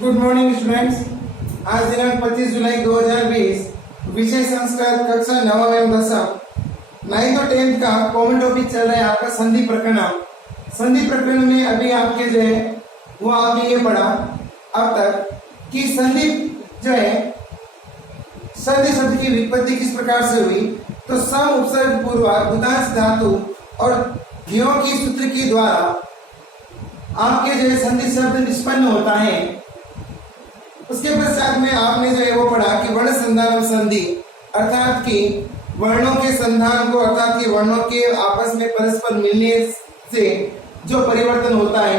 Good morning students. आज दिनांक 25 जुलाई 2020, विषय संस्कृत, कक्षा 9 एवं 10 9th और 10th का कॉमन टॉपिक चल रहा है आपका संधि प्रकरण। संधि प्रकरण में अभी आपके जो है वो आपने ये पढ़ा अब तक कि संधि जो है संधि शब्द की विपत्ति किस प्रकार से हुई। तो सम उपसर्ग पूर्वक उदास धातु और धियों की सूत्र के द्वारा आपके जो है संधि शब्द निष्पन्न होता है। उसके पश्चात में आपने जो है वो पढ़ा कि वर्ण संधान संधि अर्थात कि वर्णों के संधान को अर्थात कि वर्णों के आपस में परस्पर मिलने से जो परिवर्तन होता है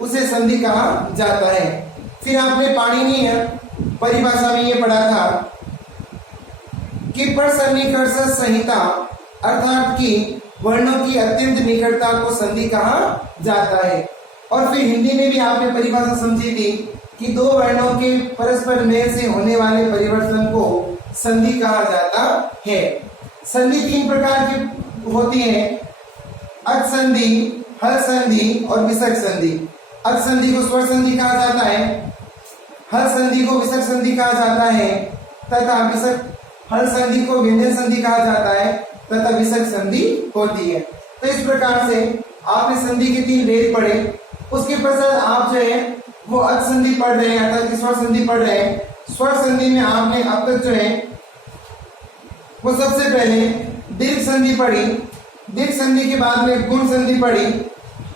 उसे संधि कहा जाता है। फिर आपने पाणिनीय परिभाषा में ये पढ़ा था कि परसन्निकर्ष संहिता अर्थात कि वर्णों की अत्यंत निकटता को संधि कहा जाता है। और फिर हिंदी में भी आपने परिभाषा समझी थी कि दो वर्णों के परस्पर मेल से होने वाले परिवर्तन को संधि कहा जाता है। संधि तीन प्रकार की होती है, अच संधि, हल संधि और विसर्ग संधि। अच संधि को स्वर संधि कहा जाता है, हल संधि को विसर्ग संधि कहा जाता है तथा हल संधि को व्यंजन संधि कहा जाता है तथा विसर्ग संधि होती है। तो इस प्रकार से आपने संधि के तीन भेद पढ़े। उसके पश्चात आप जो है वो अच संधि पढ़ रहे हैं अर्थात स्वर संधि पढ़ रहे हैं। स्वर संधि में आपने अब तक जो है वो सबसे पहले दीर्घ संधि पढ़ी, दीर्घ संधि के बाद में गुण संधि पढ़ी,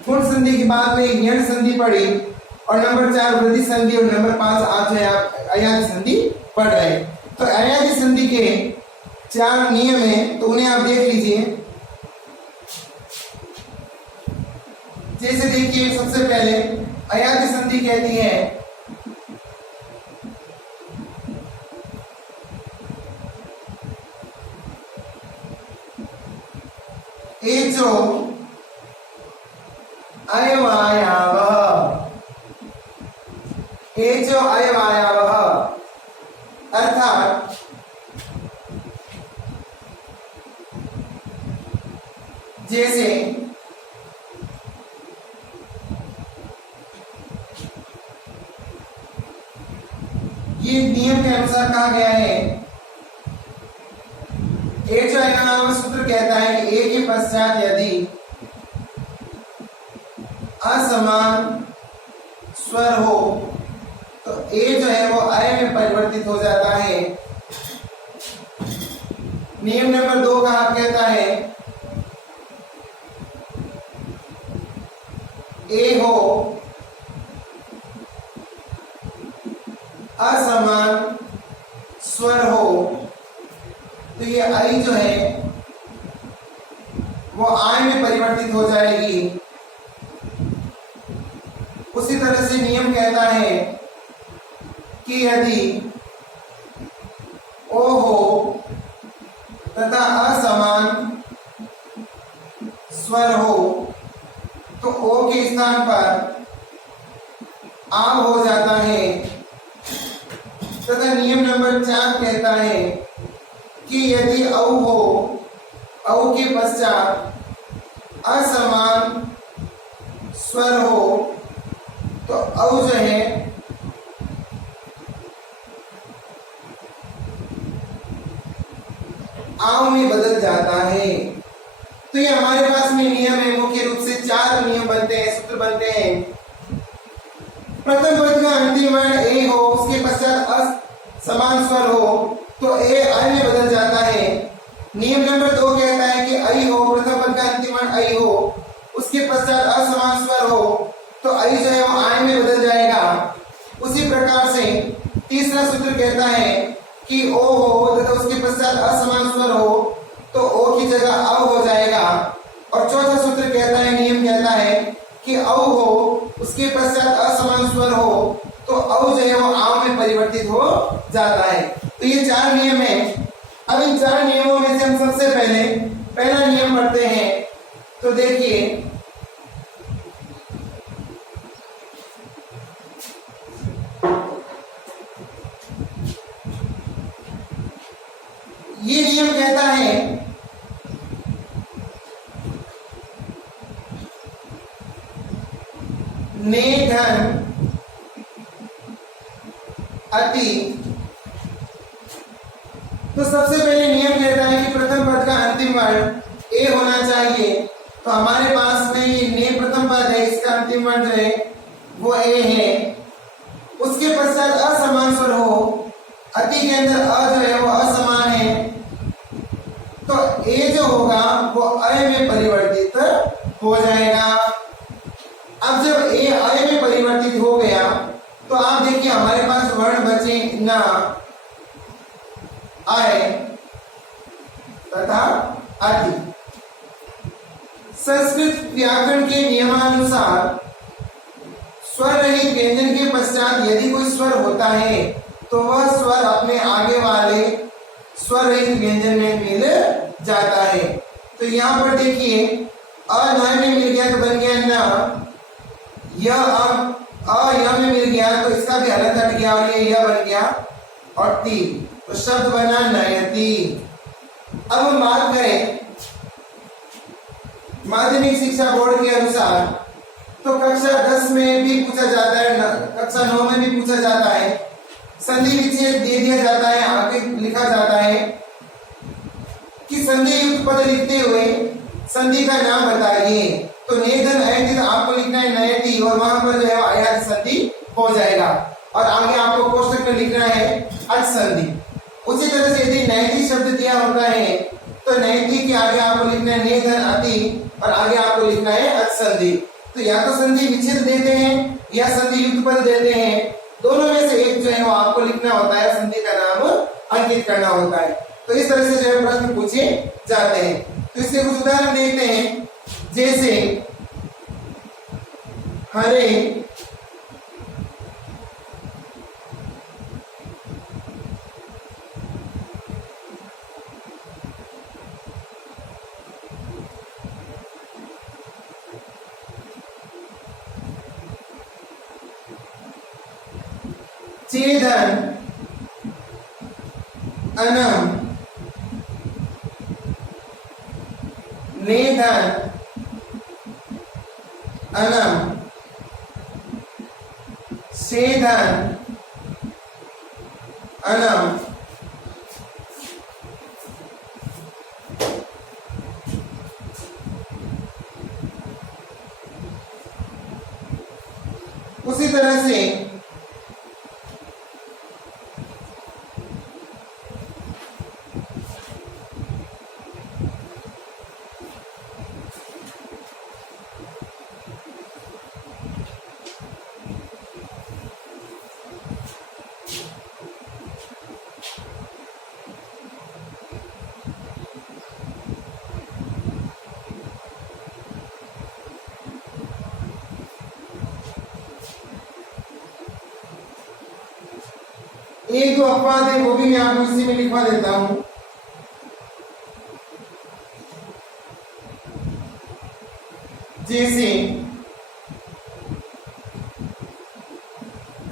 गुण संधि के बाद में यण संधि पढ़ी और नंबर 4 वृद्धि संधि और नंबर 5 आज जो है आप अयादि संधि पढ़ रहे हैं। तो अयादि संधि के 4 नियम हैं तो उन्हें आप देख लीजिए। जैसे देखिए सबसे पहले अयादि संधि कहती है एचो अयवायावः, एचो अयवायावः अर्थात जैसे ये नियम के अनुसार कहा गया है। एच नाम सूत्र कहता है कि ए के पश्चात यदि असमान स्वर हो तो ए जो है वो अय में परिवर्तित हो जाता है। नियम नंबर 2 का आप कहता है ए हो असमान स्वर हो तो ये आई जो है वो आय में परिवर्तित हो जाएगी। उसी तरह से नियम कहता है कि यदि ओ हो तथा असमान स्वर हो तो ओ के स्थान पर आ हो जाता है। तथा नियम नंबर 4 कहता है कि यदि औ हो, औ के पश्चात असमान स्वर हो तो औ जो है आव में बदल जाता है। तो ये हमारे पास में नियम है, मुख्य रूप से 4 नियम बनते हैं, सूत्र बनते हैं। प्रथम पद का अंतिम वर्ण ए हो, उसके पश्चात असमान स्वर हो तो ए अय में बदल जाता है। नियम नंबर 2 कहता है कि अय हो, प्रथम पद का अंतिम वर्ण अय हो, उसके पश्चात असमान स्वर हो तो अय जो है वो आय में बदल जाएगा। उसी प्रकार से तीसरा सूत्र कहता है कि ओ हो तथा उसके पश्चात असमान स्वर हो तो ओ की जगह अ हो जाएगा। और चौथा सूत्र कहता है, नियम कहता है कि औ हो, उसके पश्चात असमान स्वर हो तो औ जो है वो आव में परिवर्तित हो जाता है। तो ये 4 नियम है। अब इन 4 नियमों में से हम सबसे पहले पहला नियम पढ़ते हैं। तो देखिए ये नियम कहता है ने धन अति। तो सबसे पहले नियम कहता है कि प्रथम पद का अंतिम वर्ण ए होना चाहिए। तो हमारे पास में ये ने प्रथम पद है, इसका अंतिम वर्ण जो है वो ए है। उसके पश्चात असमान स्वर हो, अति के अंदर अ जो है वो असमान है, तो ए जो होगा वो अय में परिवर्तित हो जाएगा। अब जब ए अय में परिवर्तित हो गया तो आप देखिए हमारे पास वर्ण बचे न, अय तथा अति। संस्कृत व्याकरण के नियमानुसार स्वर रहित व्यंजन के पश्चात यदि कोई स्वर होता है तो वह स्वर अपने आगे वाले स्वर रहित व्यंजन में मिल जाता है। तो यहाँ पर देखिए अ में मिल गया तो बन गया न, यह अ में मिल गया तो इसका भी हलंत हट गया और ये यह बन गया और ती, तो शब्द बना नयति। अब हम बात करें माध्यमिक शिक्षा बोर्ड के अनुसार तो कक्षा 10 में भी पूछा जाता है, कक्षा 9 में भी पूछा जाता है, संधि विच्छेद दे दिया जाता है, आगे लिखा जाता है कि संधि युक्त पद लिखते हुए संधि का नाम बताइए। तो नेधन अयति आपको लिखना है नयति और वहां पर जो है अयात संधि हो जाएगा और आगे आपको कोष्टक में लिखना है अच संधि। उसी तरह से यदि नयति शब्द दिया होता है तो नयति के आगे आपको लिखना है नेधन अति और आगे आपको लिखना है अच संधि। तो या तो संधि विच्छेद देते हैं या संधि युक्त पद देते हैं, दोनों में से एक जो है वो आपको लिखना होता है, संधि का नाम अंकित करना होता है। तो इस तरह से जो है प्रश्न पूछे जाते हैं। तो इसके कुछ उदाहरण देखते हैं, जैसे हरे चेदन अनम नेधन अनम सेधन अनम। उसी तरह से एक दो अपवाद है वो भी मैं आपको इसी में लिखवा देता हूं। जैसे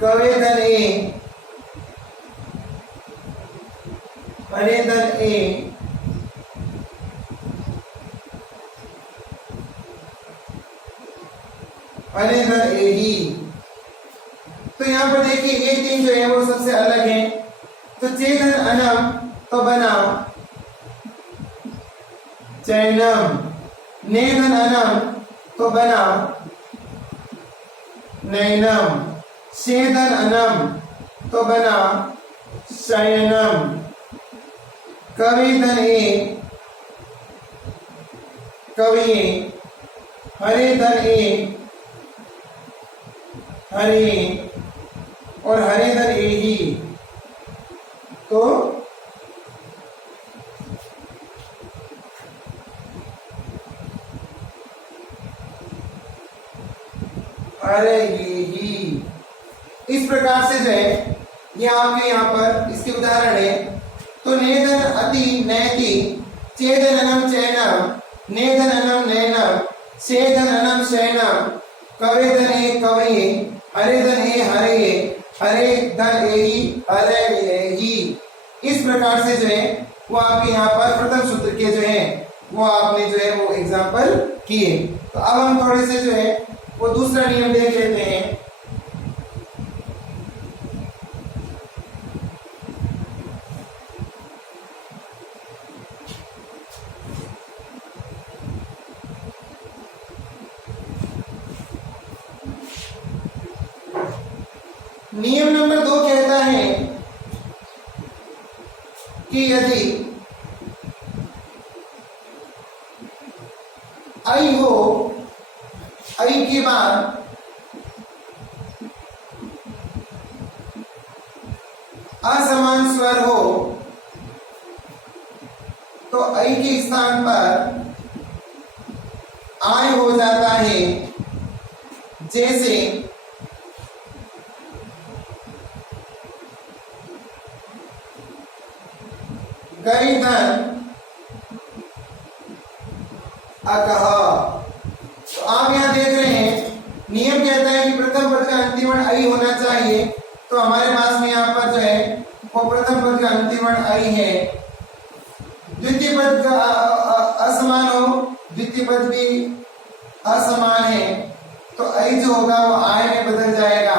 कवेदन ए, हरेदन ए, हरेदन ए ही। तो यहाँ पर देखिए ये तीन जो है वो सबसे अलग है। तो चेदन अनम तो बना चैनम, नेधन अनम तो बना नैनम, शेदन अनम तो बना शयनम, कविदन ए कवि, हरेदन ए हरे और हरेदन ए ही। तो अरे ये ही। इस प्रकार से जो है ये आपके यहाँ पर इसके उदाहरण है। तो नेधन अति नयति, चेदन अनम चैनम, नेधन अनम नैनम, सेधन अनम शयनम, कवेदन ए कवये, हरेदन ए हरे, हरे धन ए ही, हरे ही। इस प्रकार से जो है वो आपके यहाँ पर प्रथम सूत्र के जो है वो आपने जो है वो एग्जाम्पल किए। तो अब हम थोड़े से जो है वो दूसरा नियम देख लेते हैं। नियम नंबर 2 कहता है कि यदि आई हो, आई के बाद असमान स्वर हो तो आई के स्थान पर आय हो जाता है। जैसे गई धन अकह। तो आप यहां देख रहे हैं नियम कहता है कि प्रथम पद का अंतिम वर्ण आई होना चाहिए। तो हमारे पास में यहाँ पर जो है वो प्रथम पद का अंतिम वर्ण आई है। द्वितीय पद का असमान हो, द्वितीय पद भी असमान है तो आई जो होगा वो आय में बदल जाएगा।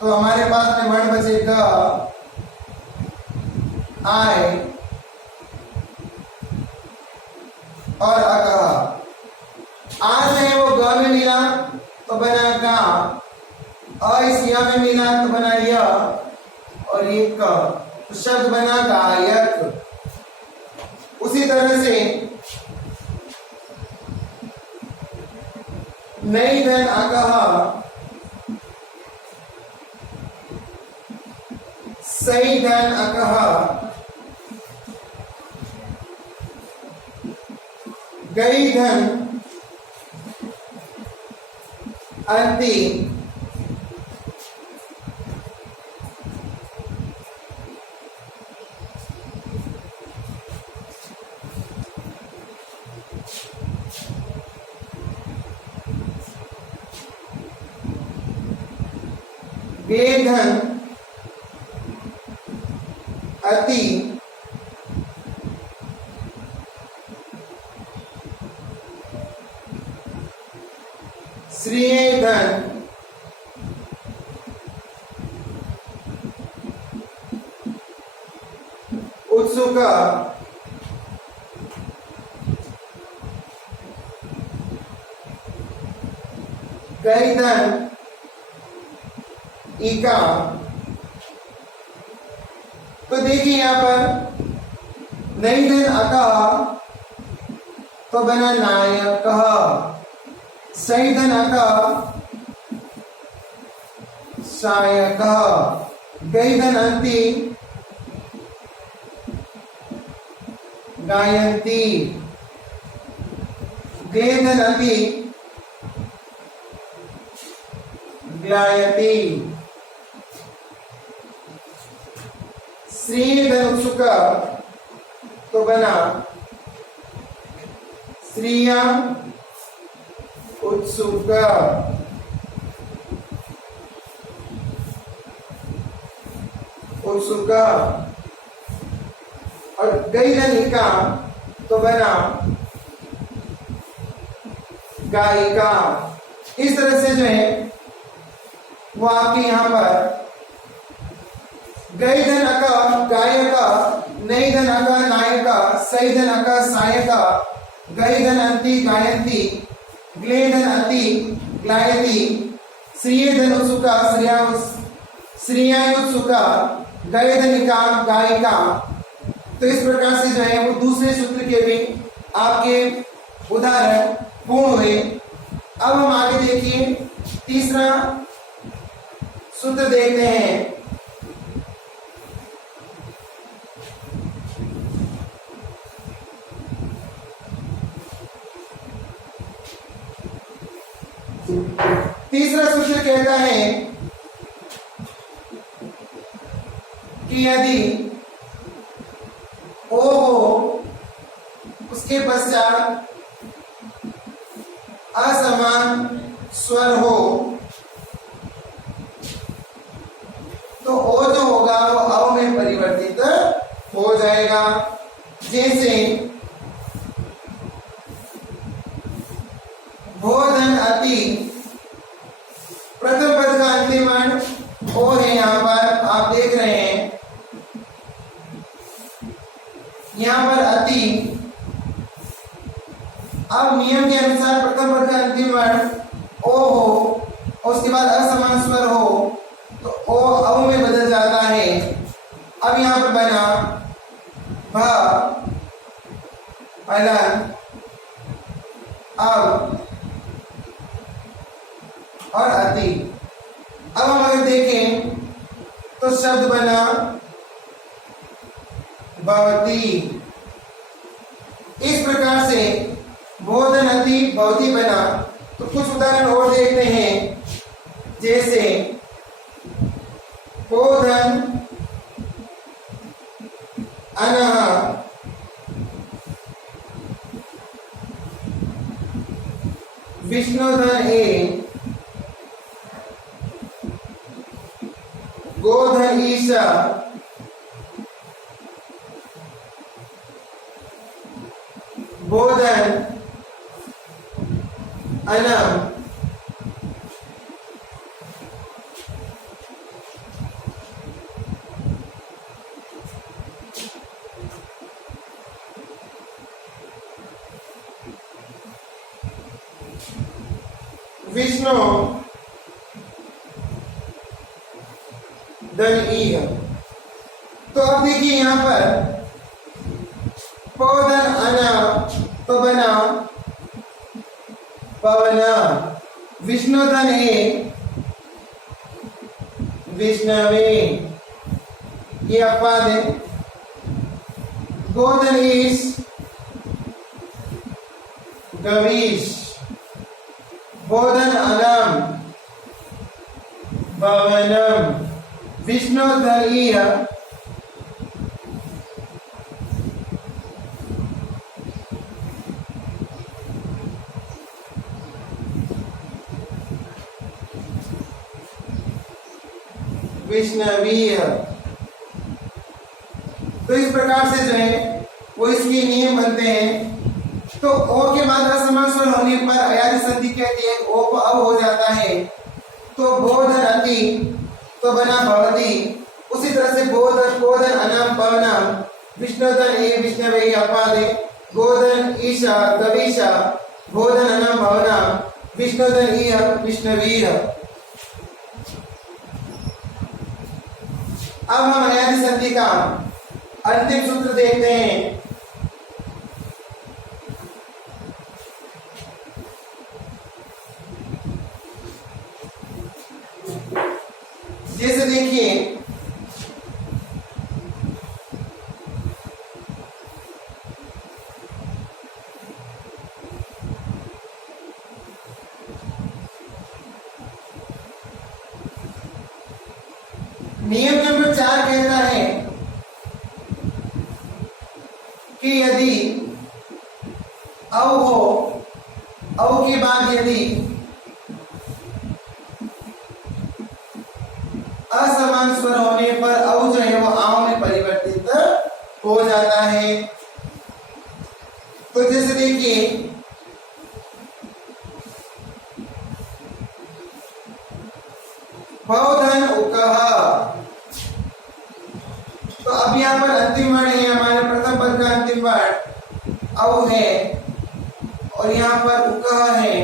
तो हमारे पास में वर्ण बचेगा आय और अकह। आ जो है वो ग में मिला तो बना गा, अ इस या में मिला तो बना य और ये क, तो शब्द बना गायक। उसी तरह से नई धन अकह, सही धन अकह, गई धन अंति, बेधन अति, श्रेय धन उत्सुक, गई धन इका। तो देखिए यहां पर नई धन अकह तो बना नायक, सही धन अकह शायक, गई धन अंति गायंती, गे धन अंति ग्लायती, श्री धन उत्सुक तो बना श्रिया उत्सुक, उत्सुक और गई धन इका तो बना गायिका। इस तरह से जो है वो आपके यहां पर गई धन अका गायका, नई धन अका नायका, सही धन अका सायका, गई धन अंति गायंती, ग्ले धन अति ग्लायती, श्रिय धन उत्सुका श्रियायुत्सुका, गए धनिका गायिका। तो इस प्रकार से जो है वो दूसरे सूत्र के भी आपके उदाहरण पूर्ण हुए। अब हम आगे देखिए तीसरा सूत्र देखते हैं। तीसरा सूत्र कहता है कि यदि ओ हो उसके पश्चात असमान स्वर हो तो ओ जो होगा वो अव में परिवर्तित हो जाएगा। जैसे भोधन अति, प्रथम पद का अंतिम वर्ण ओ है। यहां पर आप देख रहे हैं यहां पर अति। अब नियम के अनुसार प्रथम पद का अंतिम वर्ण ओ हो और उसके बाद असमान स्वर हो तो ओ औ में बदल जाता है। अब यहाँ पर बना भ हलन अब और अति। अब हम अगर देखें तो शब्द बना भवती। इस प्रकार से बोधन अति भवती बना। तो कुछ उदाहरण और देखते हैं, जैसे बोधन अनः विष्णुधन ए गोधन ईशा बोधन अनम विष्णु धन ई। तो अब देखिए यहां पर पौधन अना तो बना पवना। विष्णुधन ए विष्णवे, ये अपवाद है। गोधन ईश गवीश। बोधन अनम भवनम। विष्णुधन ईह विष्णवीय। तो इस प्रकार से जो है वो इसके नियम बनते हैं। तो ओ के बाद असमान स्वर होने पर अयादि संधि कहती है, ओ को अब हो जाता है। तो बोधन अति तो बना भवती। उसी तरह से बोधन बोधन अनम पवनम। विष्णुधन ए विष्णवे अपादे। गोधन ईशा गवीशा। बोधन अनम भवनम। विष्णुधन ईह विष्णवीय। अब हम अयादि संधि का अंतिम सूत्र देखते हैं। जैसे देखिए नियम नंबर 4 कहता है कि यदि औ हो, औ के बाद यदि असमान स्वर होने पर औ जो है वो आव में परिवर्तित हो जाता है। तो जैसे देखिए भवधन उकह। तो अब यहाँ पर अंतिम वर्ण है, हमारे प्रथम पद का अंतिम वर्ण औ है और यहाँ पर उकह है।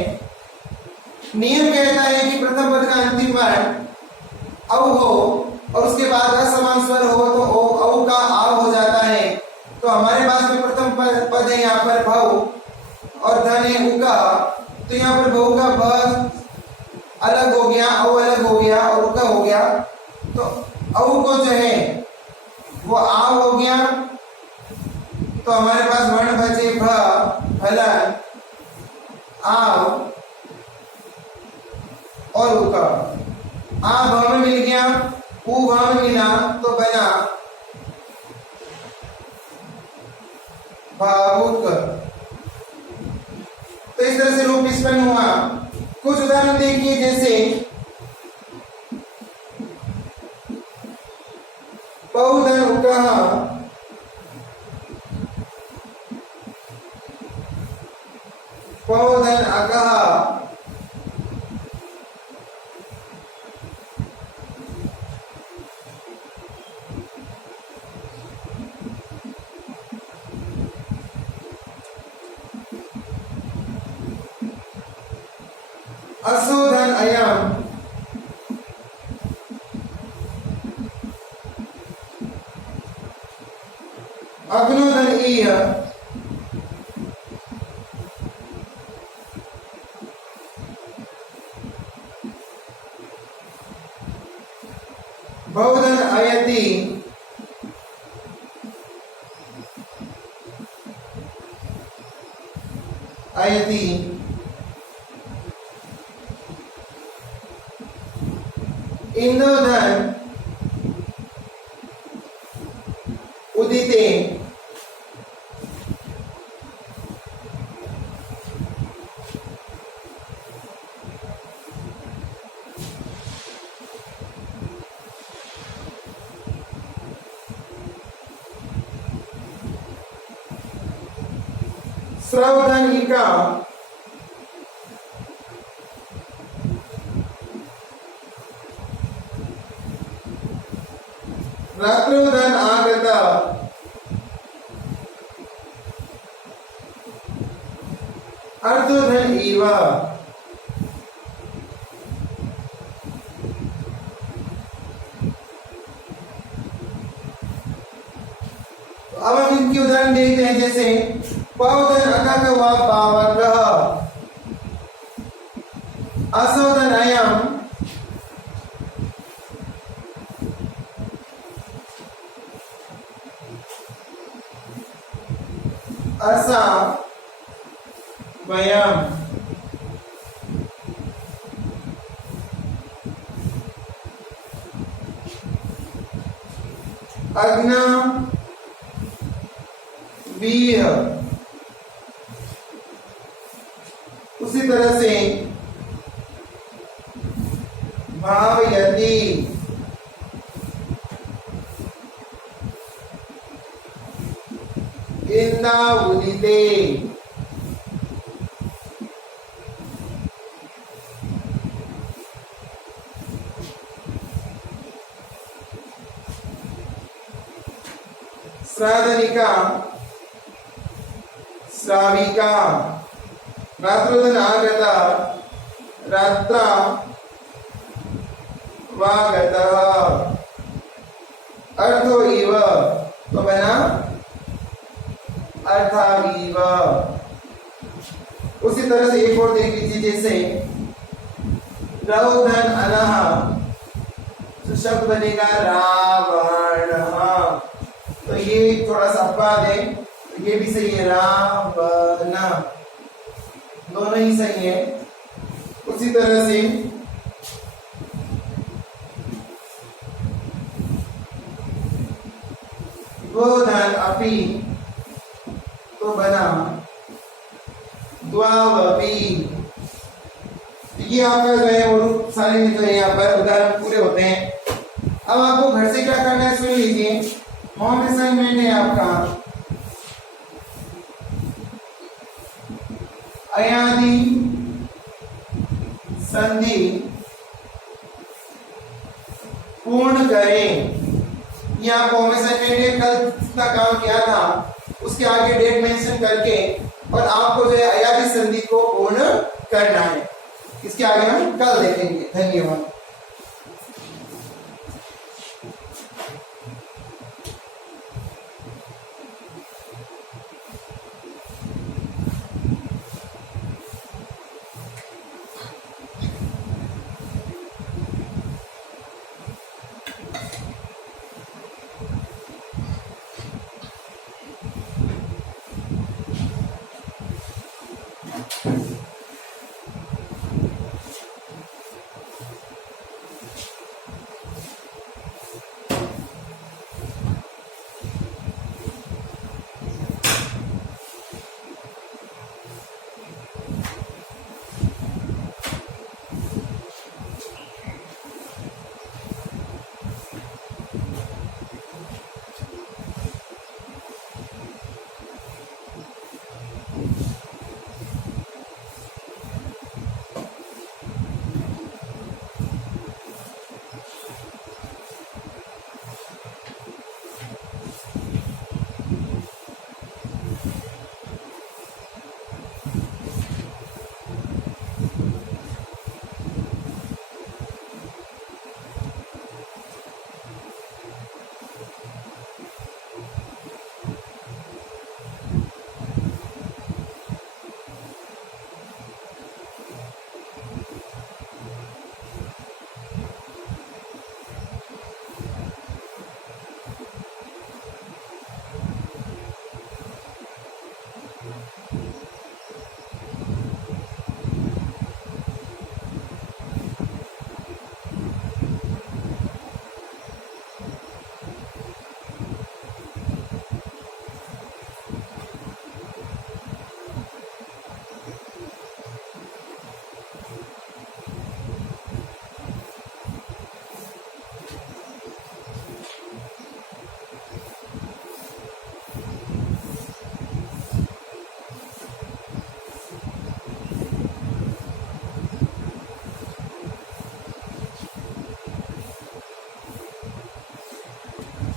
नियम कहता है कि प्रथम पद का अंतिम वर्ण औ हो और उसके बाद असमान स्वर हो तो ओ औ का आव हो जाता है। तो हमारे पास में प्रथम पद है यहाँ पर भव और धन है उका। तो यहाँ पर भव का भ अलग हो गया, औ अलग हो गया और उका हो गया। तो औ को जो है वो आव हो गया। तो हमारे पास वर्ण बचे भ हलन आव और उका। आ भ में मिल गया, उ भ में मिला तो बना भावुक। तो इस तरह से रूप निष्पन्न हुआ। कुछ उदाहरण देखिए, जैसे बहुधन उकह, बहुधन अकह, असोधन अयम, बहुधन अयति अयति इंदोधन उदिते श्रवधन इका रात्रोधन आगता अर्धोधन इव अब हम इनके उदाहरण देखते हैं, जैसे पौधन अकक व पावक, असोधन अयम, असा वयम, अग्ना वीर। उसी तरह से भावयति, इंदा उदिते, श्रादनिका श्राविका, रात्रोधन आगता रात्रा वागतः, अर्थो इव तो बना अर्थावीव। उसी तरह से एक और देख लीजिए, जैसे रौधन अनः तो शब्द बनेगा रावण, तो ये थोड़ा सा अपवाद है, तो ये भी सही है, रावण दोनों ही सही है। उसी तरह से गोधन अपि तो बना द्वावपि। ये आपका जो है वो सारे जो है यहाँ पर उदाहरण पूरे होते हैं। अब आपको घर से क्या करना है सुन लीजिए, होम असाइनमेंट है आपका। अयादि संधि पूर्ण करें। ये आपको होम असाइनमेंट है, कल जितना काम किया था उसके आगे डेट मेंशन करके और आपको जो है अयादि संधि को पूर्ण करना है। इसके आगे हम कल देखेंगे। धन्यवाद।